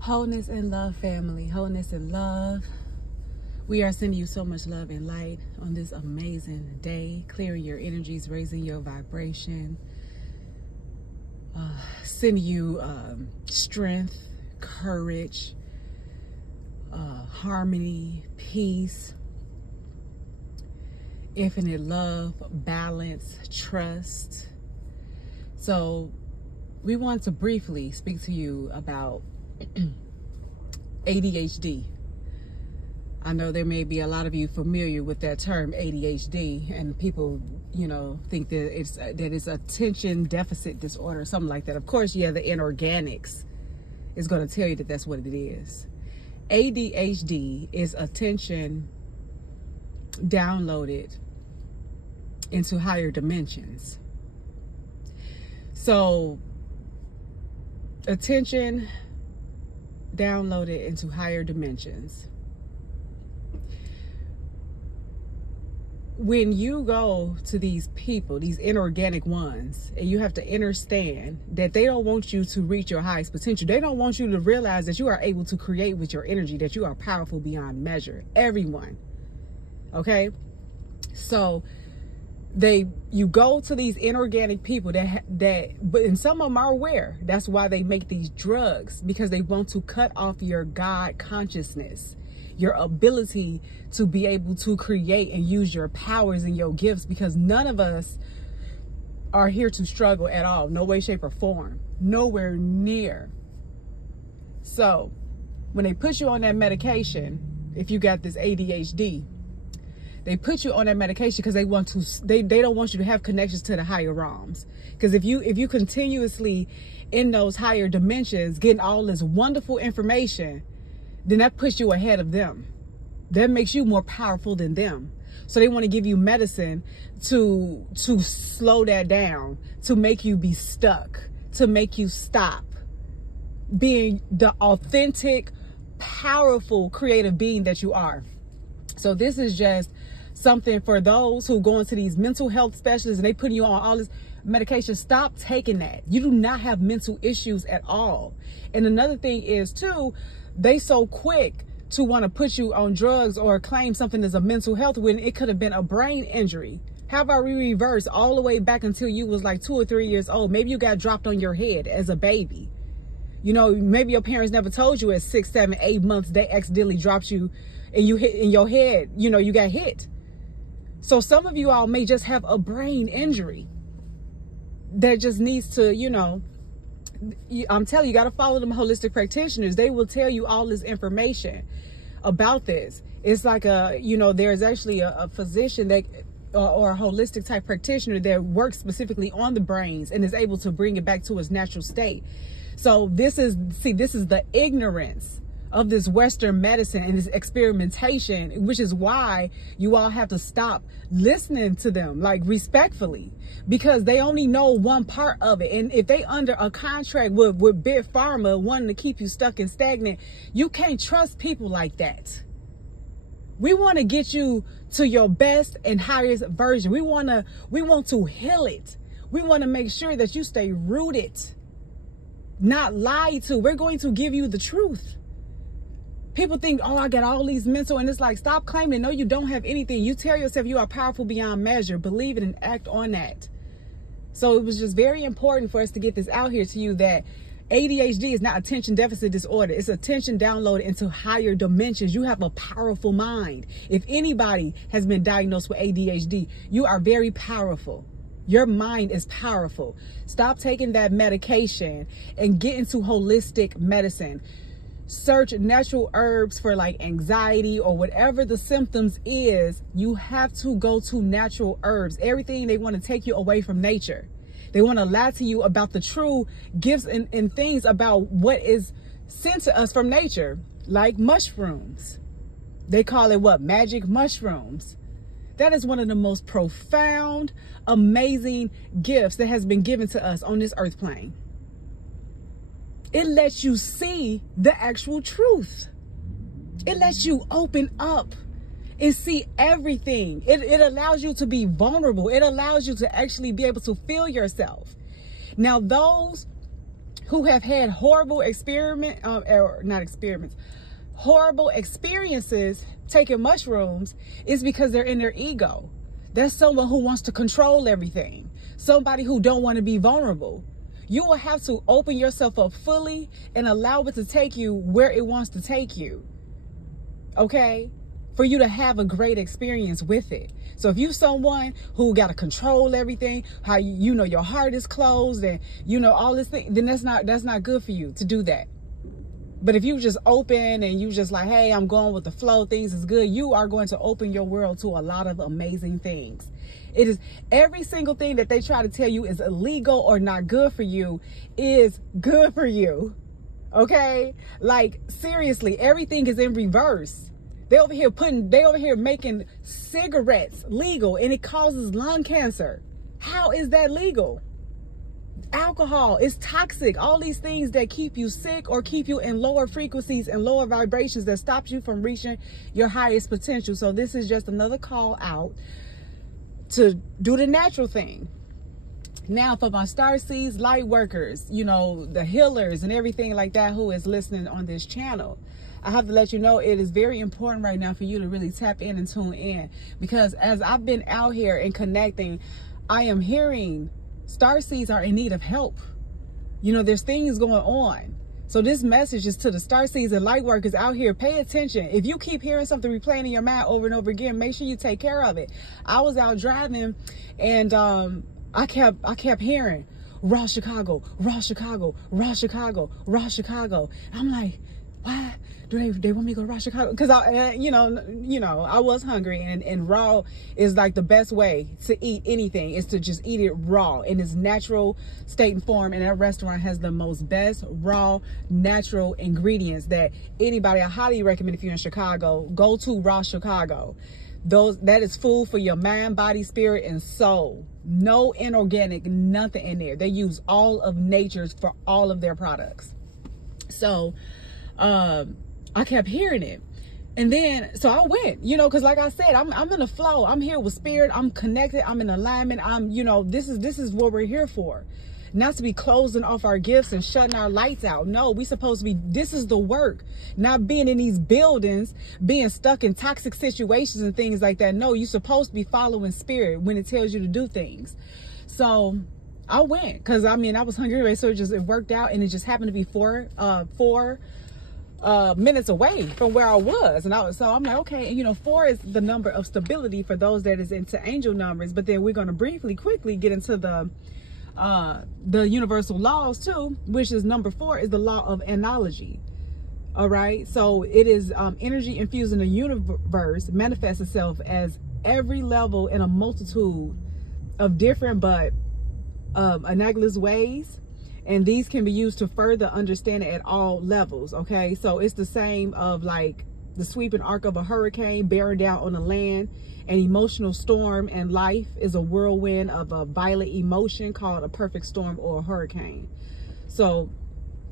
Wholeness and love, family. Wholeness and love. We are sending you so much love and light on this amazing day, clearing your energies, raising your vibration, sending you strength, courage, harmony, peace, infinite love, balance, trust. So we want to briefly speak to you about ADHD. I know there may be a lot of you familiar with that term ADHD, and people, think that it's attention deficit disorder, something like that. Of course, yeah, the inorganics is going to tell you that that's what it is. ADHD is attention downloaded into higher dimensions. So, attention downloaded into higher dimensions. When you go to these people, these inorganic ones, and you have to understand that they don't want you to reach your highest potential. They don't want you to realize that you are able to create with your energy, that you are powerful beyond measure. Everyone. Okay? So you go to these inorganic people and some of them are aware. That's why they make these drugs, because they want to cut off your God consciousness, your ability to be able to create and use your powers and your gifts, because none of us are here to struggle at all. No way, shape, or form. Nowhere near. So when they put you on that medication, if you got this ADHD, they put you on that medication because they want to. They don't want you to have connections to the higher realms. Because if you continuously in those higher dimensions, getting all this wonderful information, then that puts you ahead of them. That makes you more powerful than them. So they want to give you medicine to slow that down, to make you be stuck, to make you stop being the authentic, powerful, creative being that you are. So this is just something for those who go into these mental health specialists and they put you on all this medication. Stop taking that. You do not have mental issues at all. And another thing is too, they so quick to want to put you on drugs or claim something as a mental health when it could have been a brain injury. How about we reverse all the way back until you was like 2 or 3 years old? Maybe you got dropped on your head as a baby. Maybe your parents never told you at 6, 7, 8 months they accidentally dropped you and you hit in your head, you got hit. So some of you all may just have a brain injury that just needs to, I'm telling you, got to follow them holistic practitioners. They will tell you all this information about this. It's like there's actually a physician that or a holistic type practitioner that works specifically on the brains and is able to bring it back to its natural state. So this is the ignorance of this Western medicine and this experimentation, which is why you all have to stop listening to them, like respectfully, because they only know one part of it. And if they under a contract with Big Pharma wanting to keep you stuck and stagnant, you can't trust people like that. We want to get you to your best and highest version. We want to heal it. We want to make sure that you stay rooted, not lied to. We're going to give you the truth. People think, oh, I got all these mental, and it's like, stop claiming. No, you don't have anything. You tell yourself you are powerful beyond measure. Believe it and act on that. So it was just very important for us to get this out here to you that ADHD is not attention deficit disorder. It's attention downloaded into higher dimensions. You have a powerful mind. If anybody has been diagnosed with ADHD, you are very powerful. Your mind is powerful. Stop taking that medication and get into holistic medicine. Search natural herbs for like anxiety or whatever the symptoms is. You have to go to natural herbs. Everything, they want to take you away from nature. They want to lie to you about the true gifts and things about what is sent to us from nature, like mushrooms. They call it what? Magic mushrooms. That is one of the most profound, amazing gifts that has been given to us on this earth plane. It lets you see the actual truth. It lets you open up and see everything. It allows you to be vulnerable. It allows you to actually be able to feel yourself. Now, those who have had horrible horrible experiences taking mushrooms is because they're in their ego. That's someone who wants to control everything. Somebody who don't want to be vulnerable. You will have to open yourself up fully and allow it to take you where it wants to take you. Okay? For you to have a great experience with it. So if you someone who got to control everything, how you know your heart is closed and you know all this thing, then that's not good for you to do that. But if you just open and you just like, hey, I'm going with the flow, things is good, you are going to open your world to a lot of amazing things. It is every single thing that they try to tell you is illegal or not good for you is good for you. Okay? Like seriously, everything is in reverse. They over here making cigarettes legal and it causes lung cancer. How is that legal? Alcohol is toxic. All these things that keep you sick or keep you in lower frequencies and lower vibrations that stops you from reaching your highest potential. So this is just another call out to do the natural thing. Now for my starseeds, light workers, you know, the healers and everything like that who is listening on this channel, I have to let you know it is very important right now for you to really tap in and tune in, because as I've been out here and connecting, I am hearing starseeds are in need of help. You know, there's things going on. So this message is to the starseeds and light workers out here. Pay attention. If you keep hearing something replaying in your mind over and over again, make sure you take care of it. I was out driving and I kept hearing raw Chicago, raw Chicago, raw Chicago, raw Chicago. I'm like, why do they want me to go to raw Chicago? Because I, you know, I was hungry, and raw is like the best way to eat anything is to just eat it raw in its natural state and form. And that restaurant has the most best raw natural ingredients that anybody, I highly recommend if you're in Chicago, go to raw Chicago. That is food for your mind, body, spirit, and soul. No inorganic, nothing in there. They use all of nature's for all of their products. So I kept hearing it. And then, so I went, you know, because like I said, I'm in a flow. I'm here with spirit. I'm connected. I'm in alignment. You know, this is what we're here for. Not to be closing off our gifts and shutting our lights out. No, we supposed to be, this is the work. Not being in these buildings, being stuck in toxic situations and things like that. No, you're supposed to be following spirit when it tells you to do things. So I went, because I mean, I was hungry anyway, so it worked out, and it just happened to be four minutes away from where I was. And so I'm like, okay, and you know, 4 is the number of stability for those that is into angel numbers. But then we're going to quickly get into the universal laws too, which is number 4 is the law of analogy. All right, so it is energy infused in the universe manifests itself as every level in a multitude of different but analogous ways, and these can be used to further understand it at all levels. Okay, so it's the same of like the sweeping arc of a hurricane bearing down on the land. An emotional storm and life is a whirlwind of a violent emotion called a perfect storm or a hurricane. So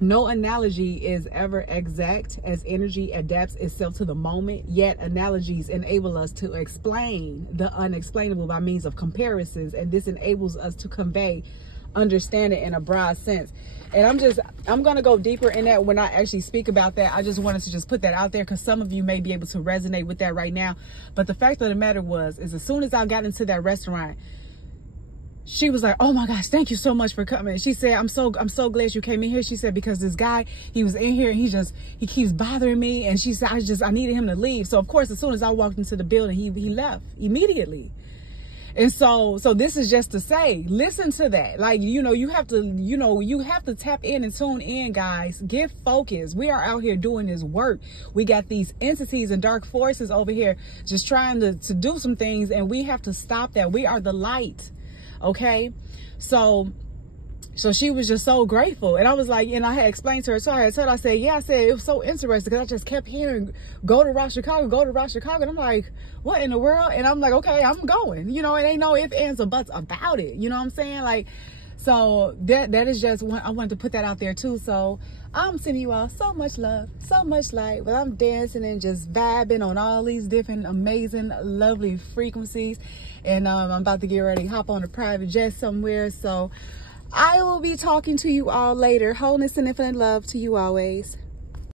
no analogy is ever exact, as energy adapts itself to the moment, yet analogies enable us to explain the unexplainable by means of comparisons, and this enables us to convey understanding in a broad sense. And I'm going to go deeper in that when I actually speak about that. I just wanted to just put that out there because some of you may be able to resonate with that right now. But the fact of the matter is as soon as I got into that restaurant, she was like, oh my gosh, thank you so much for coming. She said, I'm so glad you came in here. She said, because this guy, he was in here and he keeps bothering me. And she said, I needed him to leave. So of course, as soon as I walked into the building, he left immediately. And so this is just to say, listen to that. Like, you know, you have to tap in and tune in, guys. Get focused. We are out here doing this work. We got these entities and dark forces over here just trying to do some things, and we have to stop that. We are the light. Okay. So she was just so grateful. And I was like, and I had explained to her, so I said, it was so interesting because I just kept hearing, go to raw Chicago, go to raw Chicago. And I'm like, what in the world? And I'm like, okay, I'm going, you know, it ain't no ifs, ands, or buts about it. You know what I'm saying? Like, so that is just one, I wanted to put that out there too. So I'm sending you all so much love, so much light. Well, I'm dancing and just vibing on all these different amazing, lovely frequencies. And I'm about to get ready to hop on a private jet somewhere. So I will be talking to you all later. Wholeness and infinite love to you always.